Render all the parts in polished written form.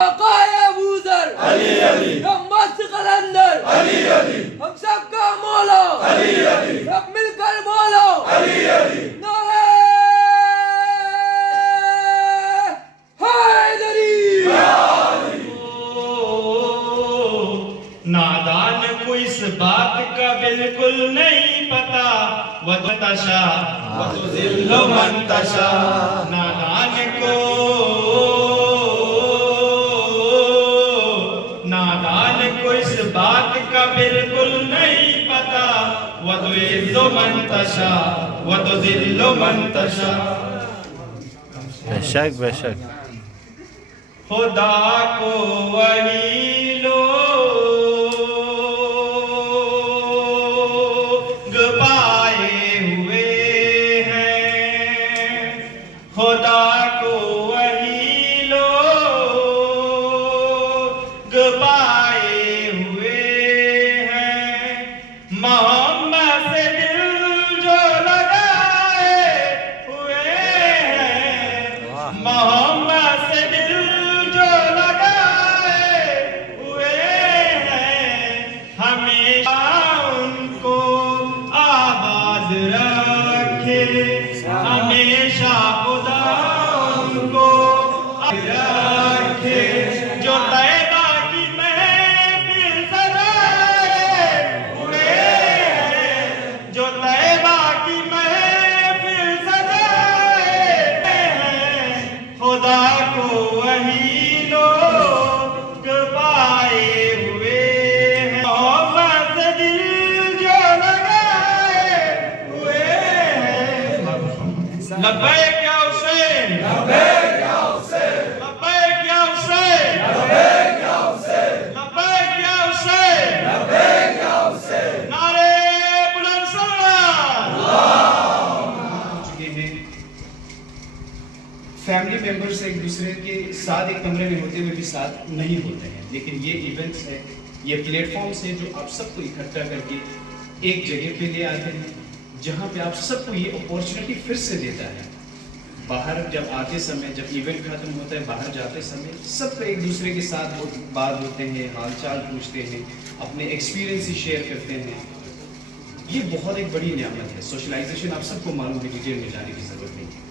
آقائے ابو ذر علی علی ہم مست قلندر علی علی ہم سب کا مولا علی علی سب مل کر بولو علی علی نعرہ حیدری نادان کو اس بات کا بالکل نہیں پتا وَتَشَا وَتُذِلُّ مَن تَشَا نادان کو اس بات کا بالکل نہیں پتا وَتُعِزُّ مَن تَشَا وَتُذِلُّ مَن تَشَا بے شک بے شک خدا کو وہی لوگ پائے ہوئے ہیں خدا کو وہی لوگ پائے ہوئے ہیں محمد سے دل جو لگائے ہوئے ہیں محمد سے دل جو لگائے ہوئے ہیں ہمیشہ ان کو آباد رکھے ہمیشہ خدا ان کو آباد رکھے جو طیبہ کی محفل سجائے ہوئے ہیں جو طیبہ کی محفل سجائے ہیں خدا کو وہی لوگ پائے ہوئے ہیں محمد سے دل جو لگائے ہوئے ہیں لبیک یا حسین لبیک یا حسین لبیک یا حسین لبیک یا حسین لبیک یا حسین لبیک یا حسین نعرے بلند سلام چکے ہیں فیملی ممبرز ایک دوسرے کے ساتھ ایک کمرے میں ہوتے ہوئے بھی ساتھ نہیں ہوتے ہیں لیکن یہ ایونٹس ہے یہ پلیٹ فارمز ہیں جو آپ سب کو اکٹھا کر کے ایک جگہ پہ لے آتے ہیں جہاں پہ آپ سب کو یہ اپورچونٹی پھر سے دیتا ہے باہر جب آتے سمے جب ایونٹ ختم ہوتا ہے باہر جاتے سمے سب کو ایک دوسرے کے ساتھ بات ہوتے ہیں حال چال پوچھتے ہیں اپنے ایکسپیرینس شیئر کرتے ہیں یہ بہت ایک بڑی نعمت ہے سوشلائزیشن آپ سب کو معلوم ہے ڈیٹیل میں جانے کی ضرورت نہیں ہے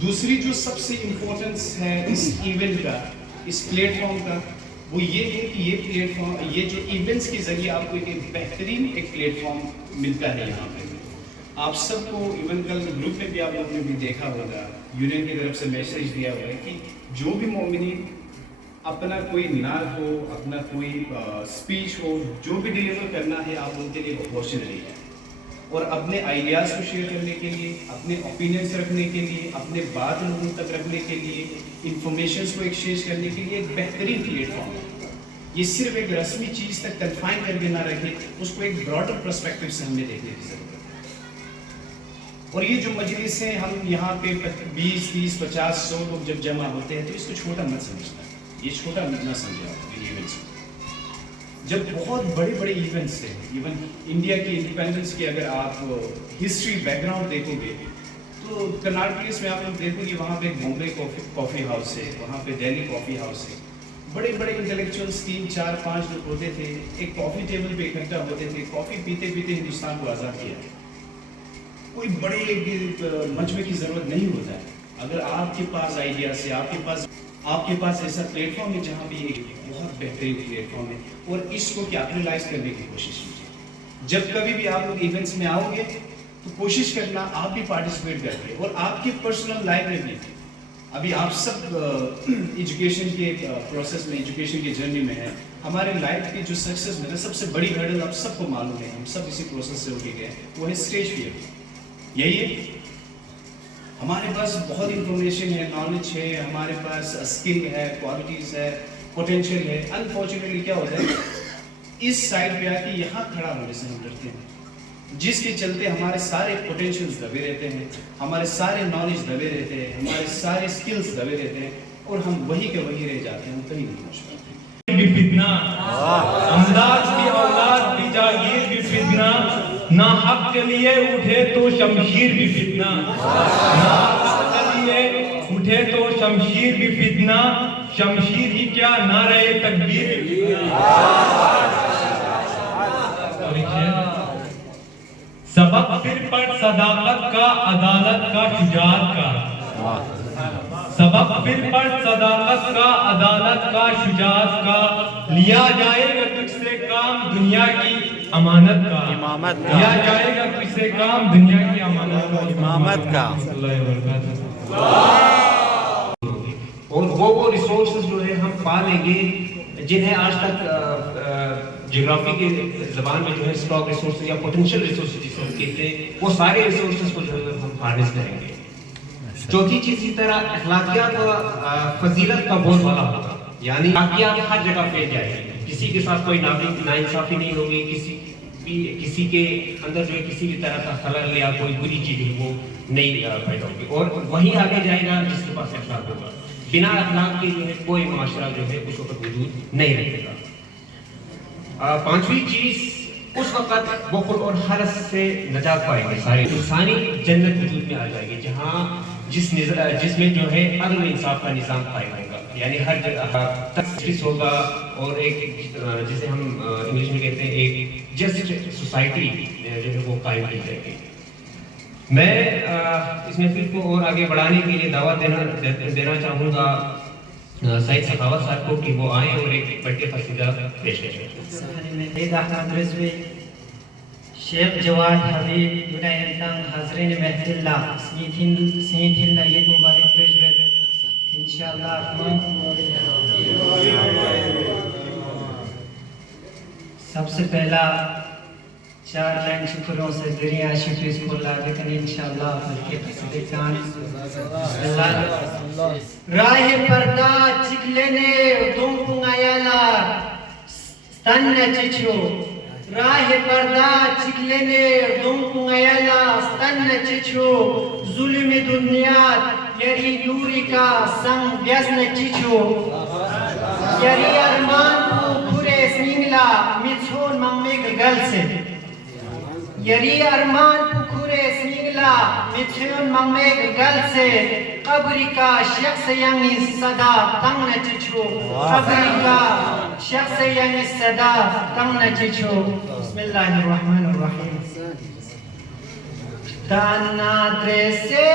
دوسری جو سب سے امپورٹنس ہے اس ایونٹ کا اس پلیٹ فارم کا وہ یہ ہے کہ یہ پلیٹ فارم یہ جو ایونٹس کے ذریعے آپ کو ایک بہترین ایک پلیٹ فارم ملتا ہے یہاں پہ آپ سب کو ایون کل گروپ میں بھی آپ لوگوں نے بھی دیکھا ہوگا یونین کی طرف سے میسیج دیا ہوا ہے کہ جو بھی مومنین اپنا کوئی نعت ہو اپنا کوئی اسپیچ ہو جو بھی ڈیلیور کرنا ہے آپ ان کے لیے اپارچونیٹی ہے اور اپنے آئیڈیاز کو شیئر کرنے کے لیے اپنے اوپینینس رکھنے کے لیے اپنے بات لوگوں تک رکھنے کے لیے انفارمیشنس کو ایکسچینج کرنے کے لیے ایک بہترین پلیٹ فارم ہے یہ صرف ایک رسمی چیز تک کنفائن کر کے نہ رکھے اس کو ایک براڈر پرسپیکٹو سے ہمیں دیکھنے کی ضرورت ہے اور یہ جو مجلس ہیں ہم یہاں پہ 20 30 50 100 لوگ جب جمع ہوتے ہیں تو اس کو چھوٹا مت سمجھنا یہ چھوٹا نہ سمجھا ایونٹس جب بہت بڑے بڑے ایونٹس ہیں ایون انڈیا کی انڈیپینڈنس کی اگر آپ ہسٹری بیک گراؤنڈ دیکھو گے تو کرناٹک پلیس میں آپ لوگ دیکھو گے وہاں پہ بامبے کافی ہاؤس ہے وہاں پہ دہلی کافی ہاؤس ہے بڑے بڑے انٹلیکچوئلس 3 4 5 لوگ ہوتے تھے ایک کافی ٹیبل پہ اکٹھا ہوتے تھے کافی پیتے پیتے ہندوستان کو آزاد کیا کوئی بڑے مجمع کی ضرورت نہیں ہوتا ہے اگر آپ کے پاس آئیڈیاز ہے آپ کے پاس ایسا پلیٹ فارم ہے جہاں بھی ایک بہت بہترین پلیٹ فارم ہے اور اس کو کیپٹلائز کرنے کی کوشش کیجیے جب کبھی بھی آپ لوگ ایونٹس میں آؤ گے تو کوشش کرنا آپ بھی پارٹیسپیٹ کر کے اور آپ کی پرسنل لائف میں بھی ابھی آپ سب ایجوکیشن کے پروسیس میں ایجوکیشن کی جرنی میں ہیں ہمارے لائف کی جو سکسیس میں سب سے بڑی ہرڈل آپ سب کو معلوم ہے ہم سب اسی پروسیس سے اٹھے گئے وہ ہے اسٹیج فیئر یہی ہے ہمارے پاس بہت انفارمیشن ہے نالج ہے ہمارے پاس اسکل ہے کوالٹیز ہے پوٹینشیل ہے انفارچونیٹلی کیا ہوتا ہے اس سائڈ پہ آ کے یہاں کھڑا ہونے سے ہم ڈرتے ہیں جس کے چلتے ہمارے سارے پوٹینشیلز دبے رہتے ہیں ہمارے سارے نالج دبے رہتے ہیں ہمارے سارے اسکلز دبے رہتے ہیں اور ہم وہی کے وہی رہ جاتے ہیں ہم کہیں نہیں پہنچ پاتے بھی فتنہ امداد بھی اولاد بھی جاگیر بھی فتنہ نہ حق کے لیے اٹھے تو شمشیر بھی فتنہ نہ حق کے لیے اٹھے تو شمشیر بھی فتنہ شمشیر ہی کیا نعرہ تکبیر. سبق پھر پڑھ صداقت کا، عدالت کا، شجاعت کا. سبق پھر پڑھ صداقت کا، عدالت کا، شجاعت کا. لیا جائے گا تجھ سے کام دنیا کی امانت کا. امامت کا. لیا جائے گا تجھ سے کام دنیا کی امانت کا. امامت کا. اللہ وبرکاتہ. اور وہ ریسورسز جو ہے ہم پا لیں گے جنہیں آج تک جغرافی کے زبان میں جو ہے اسٹاک ریسورسز یا پوٹینشیل ریسورسز جسے ہم کہتے ہیں، وہ سارے ریسورسز کو جو ہے ہم ہارنس کریں گے. چوتھی چیز اسی طرح اخلاقیات و فضیلت کا بہت بڑا ہوگا، یعنی اخلاقیات ہر جگہ پھیل جائے گی. کسی کے ساتھ کوئی ناانصافی نہیں ہوگی، کسی کے اندر جو ہے کسی بھی طرح کا خلل یا کوئی بری چیز ہے وہ نہیں پیدا ہوگی، اور وہی آگے جائے گا جس کے پاس اخلاق ہوگا. بنا اخلاق کے جو ہے کوئی معاشرہ جو ہے اس وقت وجود نہیں رہے گا. پانچویں چیز، اس وقت بخل اور حرص سے نجات پائیں گے. سارے انسانی جنت وجود میں آ جائے گی جہاں جس میں جو ہے عدل و انصاف کا نظام قائم ہوگا، یعنی ہر جگہ تشخیص ہوگا، اور ایک جسے ہم انگلش میں کہتے ہیں ایک جسٹ سوسائٹی جو ہے وہ قائم کی جائے گی. میں اس محفل کو اور آگے بڑھانے کے لیے دعوت دینا چاہوں گا سعید سخاوت صاحب کو کہ وہ آئیں اور ایک بڑے قصیدہ پیش کریں. شیخ جواد حبیب یونائنتان حاضرین محفل لا سینتھل لا یہ مبارک پیش کریں انشاءاللہ. سب سے پہلا 4 لائن شکروں سے دریا شکر اس کو لاگے کریں انشاءاللہ. بلکہ قصیدے کان راہ پردہ چکلنے دم پنگایالا ستن چچو. راہ پردہ چکلنے دم پنگایالا ستن چچو. ظلم دنیا یری نوری کا سنگ بیزن چچو. یری ارمان کو کھرے سنگلا میچھون ممیگ گل سے. یری ارمان پکھورے سنگلا میچھون ممیگ گل سے. قبری کا شخص یعنی صدا تنگ نچچو. قبری کا شخص یعنی صدا تنگ نچچو. بسم اللہ الرحمن الرحیم. تانا درسے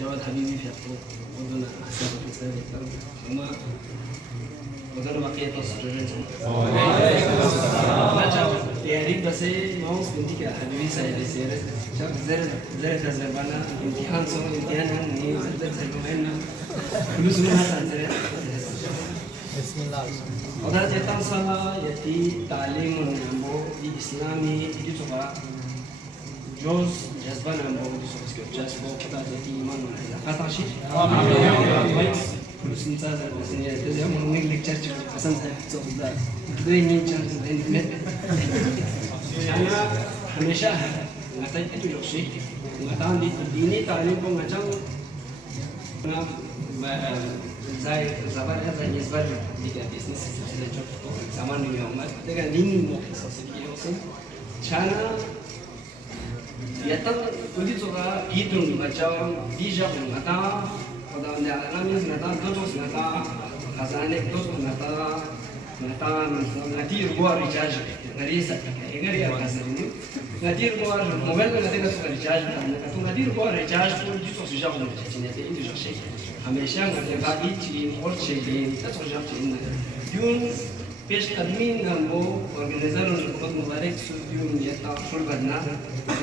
جواد حبيبي في أذن أحسن في سنة وما أذن بقية الصدرين. ما جاو تهريب بس ما هو سنتي كحبيبي سعيد سيرة. شاف زر تزربنا امتحان صار امتحان هني زر تزربنا فلوس منها تنزل. بسم الله. أذن جتان صلا يتي تعليم ونمو الإسلامي يجوا جوز جذبان عن بعض الشخص كجاس فوق قطعة إيمان ولا قطع شيء. آمين. كل سنة هذا السنة تزعم إنك لك تشرش حسن صوت ده. دوي مين تشرش إنك أنا هميشة نحتاج أنتو يوشي نحتاج ديني تعليمكم عشان زي زمان هذا يزبر ديك بيزنس سلسلة جوب زمان اليوم ده نين موقف سلسلة يوم شانا يتم كل زوجة يدرون بجاو ديجا بنتا وده نعلم نتا دوتوس نتا خزانة دوتوس نتا نتير بوا ريچارج نريسا إنغري أكاسرني نتير بوا موبايل نتير كسر ريچارج نتا نتير بوا ريچارج كل دوتوس جاب نتيجة نتيجة إنتو شيء همیشه نتیجه باقی چین اور چیزی تجربه چین دیون پیش تدمین نمو ارگانیزر و حکومت مبارک سودیون یه تاثیر بدنا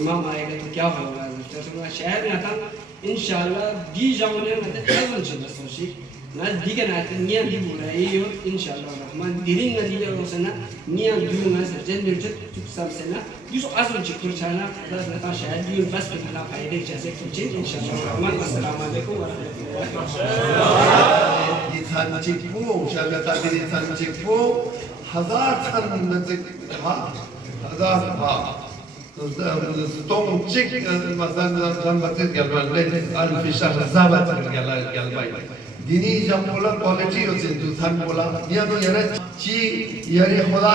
امام آئے گا تو کیا ہوگا شاید نہ تھا انشاءاللہ دی جاؤنے میں تھا چیز سوچی نہ دیگر نہ نیا دی برائی اور انشاءاللہ الرحمن دیرین نہ دیگر روزنا نیا دیو میں سرجن مرجت تو سب سے نہ جو اصل چکر چانا اللہ نہ تھا شاید دیو بس کے بنا فائدے جیسے کچھ انشاءاللہ الرحمن السلام علیکم ورحمۃ اللہ یہ تھا چکو انشاءاللہ تعالی یہ تھا چکو ہزار تھن نزدیک هذا توم تشيك مثلا لما تلقى البيت في شهر زابت تلقى البيت ديني جمولا كواليتي وسنتو ثانولا يانو يرد شي يري خدا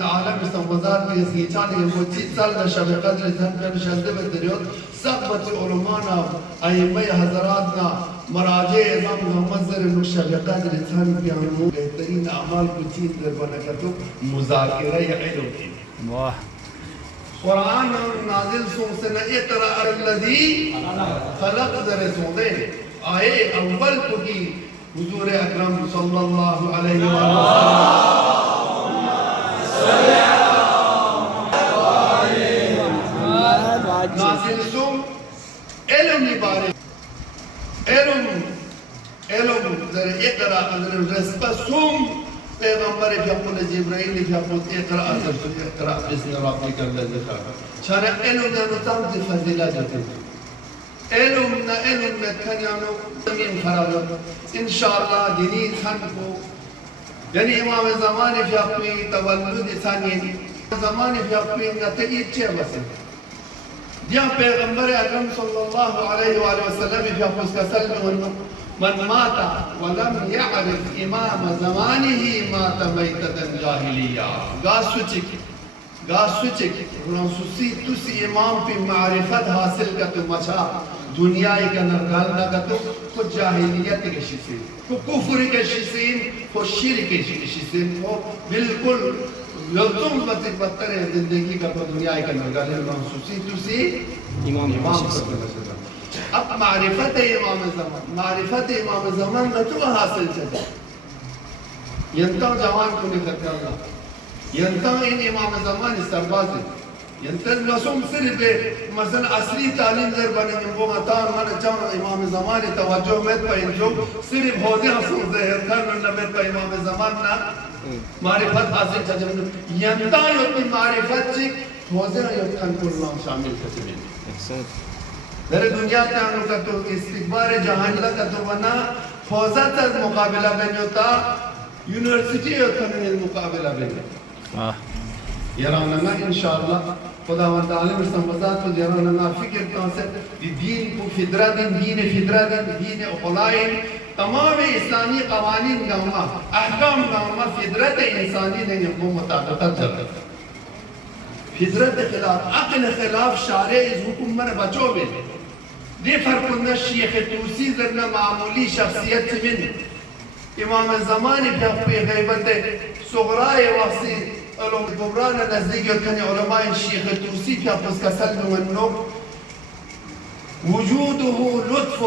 عالم استمزار بيسيتاني الموتي سال شب قدر ثان كان شهد بدريوت سقبت علمانا أئمة حضراتنا مراجع إمام محمد زر الشب قدر ثان بيانو بهترين أعمال كتير دربنا مذاكرة علم واه قرآن نازل سوسنا اقرأ الذي خلق درسونه آئے اول کی حضور اکرم صلی اللہ علیہ وسلم نازل سوم علم بارے علم در اقرأ در رسپا سوم پیغمبر فیقول جبرائیل فیقول اقرأ بسم ربک الذی خلق چانا علم در نتام دی فضیلہ جاتے علم نا علم میں تھنیانو زمین خراب انشاءاللہ دینی تھن کو یعنی امام زمان فی اپنی تولد ثانی زمان فی اپنی نتائج چھے بسے دیا پیغمبر اکرم صلی اللہ علیہ وآلہ وسلم فی اپنی کا سلم من ماتا ولم يعرف امام زمانه مات میتتا جاہلیہ گاس سوچک فرانسوسی تسی امام پی معرفت حاصل کا تو مچا دنیا کا نرگال لگا تو خود جاہلیت کے شیسین کو کفر کے شیسین کو شرک کے شیسین کو بالکل یلتم بطک بطر ہے زندگی کا تو دنیا کا نرگال ہے فرانسوسی تسی امام اب معرفت امام زمان نتو حاصل چاہتا ینتا جوان کو نکھت اللہ ینتا ان امام زمان سرباز ہے ینتا نسوم صرف مثلا اصلی تعلیم در بنے نمبو مطار من چاہنا امام زمان توجہ میں پا انجو صرف ہو دیا سوز ہے ینتا نمت پا امام زمان نا معرفت حاصل چاہتا ینتا یوتی معرفت چک ہو دیا یوتکن کلام شامل کسی در دنیا تیانو کا تو استقبار جہانلہ کا تو بنا فوزت از مقابلہ بنیوتا یونیورسٹی یوتکنن المقابلہ بنیوتا یراننا انشاءاللہ خداوند عالم استنبازات کو یراننا فکر کانسپٹ دین کو دین اقلائن تمام اسلامی قوانین گاما احکام گاما فدرت انسانی نے کو مطابقت جرد فدرت خلاف عقل خلاف شارع از حکم من بچو بے دی فرقنا شیخ توسی ذرنا معمولی شخصیت من امام زمانی پی غیبت صغرائے واقسی علم کبران نزدیک یکنی علماء شیخ توسی پی اپس کا سلم منو وجوده لطف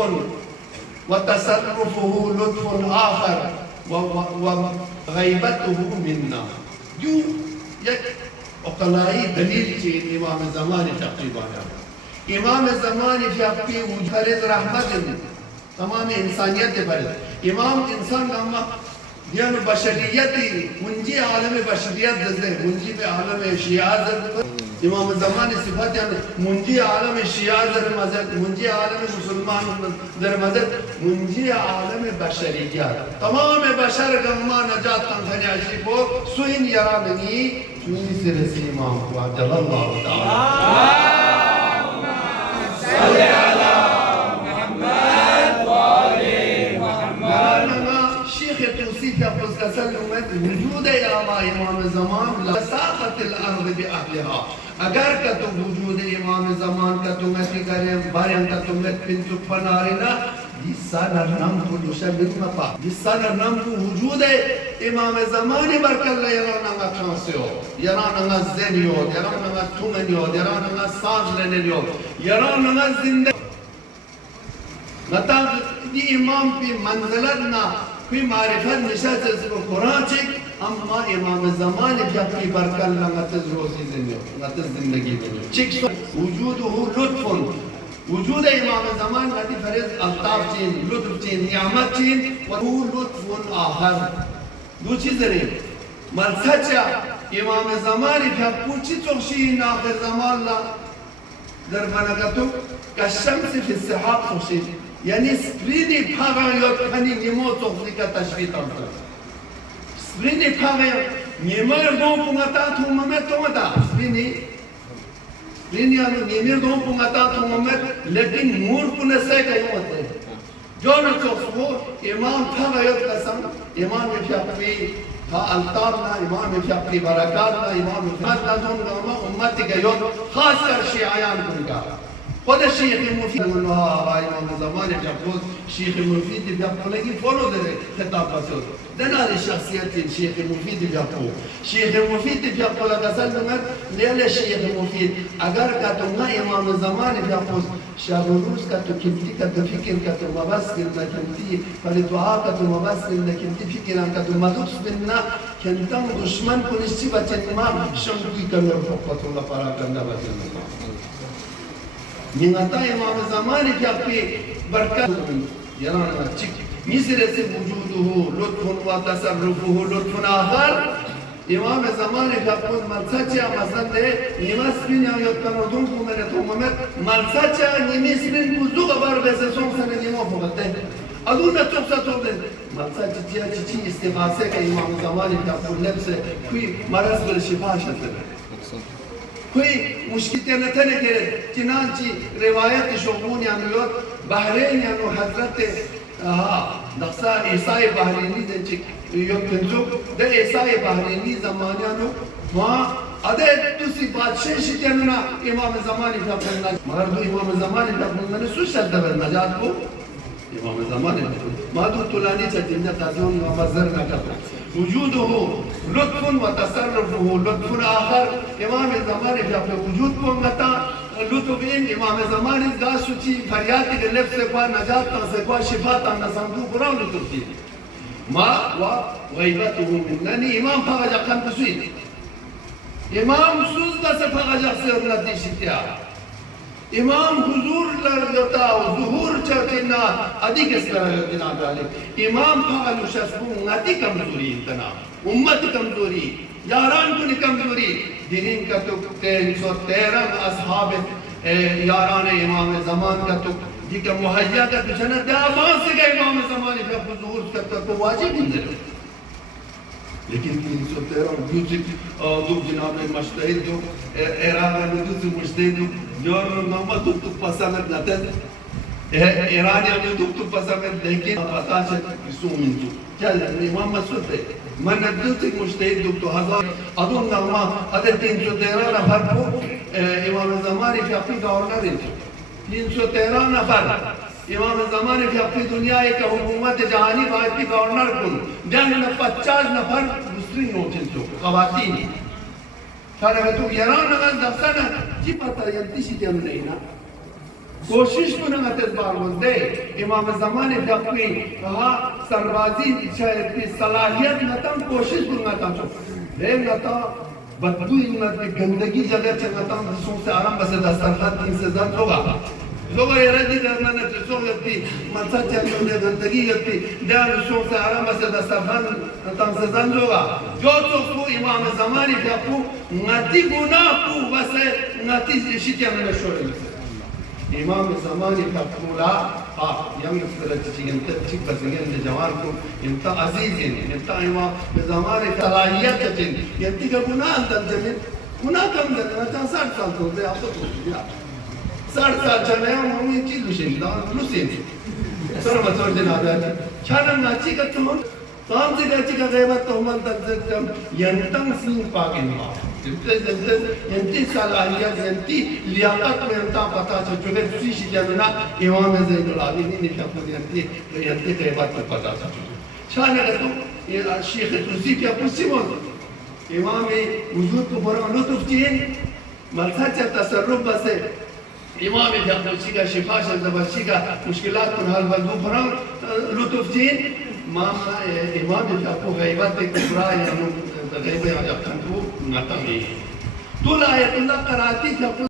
وتصرفه لطف آخر وغیبته منا جو یک اقلائی دلیل چین امام زمان تقریبانا امام زمان فی وجود رحمت تمام انسانیت برد امام انسان کا دیانو بشریتی منجی عالم بشریت دزے منجی پہ عالم شیعہ در امام زمان صفات یعنی منجی عالم شیعہ در مذہب منجی عالم مسلمان در مذہب منجی عالم بشریت تمام بشر گمہ نجات تنخنی عشی کو سوئن یرامنی چونی سے رسی امام کو عجل اللہ تعالی صلی علی محمد وآل محمد شیخ توصیف یقص تسلمت وجود امام زمان لساقت الارض بأهلها اگر کا تو وجود امام زمان کا تو میں کریں باریں کا تو میں پنچو پنارنا جسانا نم کو لشبت مپا جسانا نم کو وجود امام زمانی برکل یرانا گا کھانسیو یرانا گا زنیو یرانا گا تمنیو یرانا گا سانس لینیو یرانا گا زندہ نتا دی امام پی منزلتنا کوئی معرفت نشاط اس کو قرآن چک اما امام زمان بھی اپنی برکل نغتز روزی زندگی دنیا چک سو وجودہو لطف وجود امام زمان نتی فرز افتاب چین لطف چین نعمت چین وہو لطف آخر دو چیز رہے مرسچا امام زمان بھی پوچھی چوشین آخر زمان لا در بنگتو کشمس فی السحاب چوشین یعنی سپرینی پاگا یاد کنی نیمو توخلی کا تشریح تامتا سپرینی پاگا یاد نیمر دون پونگتا تو ممت تو متا سپرینی یعنی نیمر دون پونگتا تو ممت لیکن مور پونسے کا یوں ہوتے جو نچوخو امام پاگا یاد قسم امام افیاقوی الطابنا امام افیاقوی برکاتنا امام افیاقوی دون امتی کا یاد خاص کر شیعیان کنگا خود شیخ مفید اللہ امام زمان جاپوز شیخ مفید جاپو لگی فولو دے خطاب پسود دناری شخصیت شیخ مفید جاپو شیخ مفید جاپو لگا سلمت لیل شیخ مفید اگر کا تو نا امام زمان جاپوز شب روز کا تو کمتی کا تو فکر کا تو مبسکر نا کمتی پلی دعا کا تو مبسکر نا کمتی فکران کا تو مدوس بننا کنتم دشمن کو نشتی بچن امام شمکی کرنے فقط اللہ پارا کرنا بچن اللہ نعمتا امام زمانی کی اپنی برکت یرانا چک مصر سے وجودہو لطف و تصرفہو لطف آخر امام زمانی کی اپنی مرسچہ مثلا دے نیمس بین یا یتکنردون کو میں نے تو ممت مرسچہ نیمس بین بزدو غبار بیسے سون سنے نیمو بھگتے ادون چوکسا تو دے مرسچہ چیا چیچی استغاثے کا امام زمانی کی اپنی لب سے کوئی مرض بالشفا شکل ہے کوئی مشکلیں نہ تھے کہ چنانچہ روایت شغون یا نویت بحرین یا نو حضرت دقصہ عیسائی بحرینی دن چک یک پنزوک دے عیسائی بحرینی زمانیاں نو وہاں ادھے تسی بادشاہ شتیانا امام زمانی کا پڑھنا مگر دو امام زمانی کا پڑھنا نے سوچ شد دبر نجات کو امام زمانی کا پڑھنا مادو طولانی چاہتیں قضیون و مزر نہ کرنا وجودہو لطف و تصرفہو لطف آخر امام زمانی بھی اپنے وجود کو انگتا لطف ان امام زمانی دا سوچی فریاتی کے لفظ سے کوئی نجات تا سے کوئی شفا تا نسندو براؤ لطف کی ما و غیبتہو مننی امام پاگا جا کن تسوید امام سوزدہ سے پاگا جا سے ارنتی شکیا امام حضور لرگتا و ظہور چرچنا ادھی کس طرح لرگنا ڈالے امام پاگلو شسبون ادھی کمزوری انتنا امت کمزوری یاران کو کمزوری دینین کا تو 313 اصحاب یاران امام زمان کا تو دیکھا محیہ کا تو جنت دے آبان سے گئے امام زمانی پہ اپنے ظہور کرتا تو واجب ہندر لیکن 313 دو جناب مشتہد دو ایران دو سے مشتہد دو جور محمد دو پسامت نتن ایرانی دو پسامت لیکن پتا چاہتا سومن تو کیا لگنے امام مسعود ہے من دو سے مشتہد دو تو ہزار ادون نغمہ ادھے 313 نفر کو امام زمانی پہ اپنی گورنر انتو 313 نفر امام زمانی پہ اپنی دنیا ایک حکومت جہانی باید کی گورنر کن جہاں 50 نفر دوسری نوٹن تو خواتین کہا تو یران نگن دفتر جی پتہ ینتی شیدی ہم نہیں نا کوشش کنگا تذبار ہوندے امام زمانی پہ اپنی کہا سربازی صلاحیت نتا کوشش کنگا تا چو لے نتا بدبو ان گندگی جگہ چنگتا ہوں جسوں سے آرام بس دسترخوان تین سے زد ہوگا زوگا یہ ردی کرنا نہ چسوں گتی منسا چنگوں نے گندگی گتی دیان جسوں سے آرام بس دسترخوان تین سے زد ہوگا جو تو کو امام زمانی کیا کو نتی گناہ کو بس نتی شیطان میں شوڑے امام زمانی کا پولا یم فرج چی انت چی بزنگن جوان کو انت عزیز انت امام زمانی صلاحیت چن انت کا گناہ اندر جن گناہ کم جن چا 60 سال تو دے اپ تو 60 سال چلے ہم یہ چیز لشن دا لسین سر مچور جناب چانم ناچی کا تو کام سے گچی کا غیبت تو من تک ینتم سین پاکن ینتی صلاحیت ینتی لیاقت میں انتا پتا چکے دوسری شیطہ میں نا امام زید العابدین نے کیا پوری ینتی غیبت میں پتا چکے چھانے گا تو شیخ توسی کیا پوسی موت امام وجود کو برا لطف چین ملسا چا تصرف بسے امام جاکوسی کا شفا شزبرشی کا مشکلات کو حل بلدو برا لطف چین امام جاکو غیبت کبرا یا غیبت یا جب تن تو نتم نہیں تو لایت اللہ قراتی تھا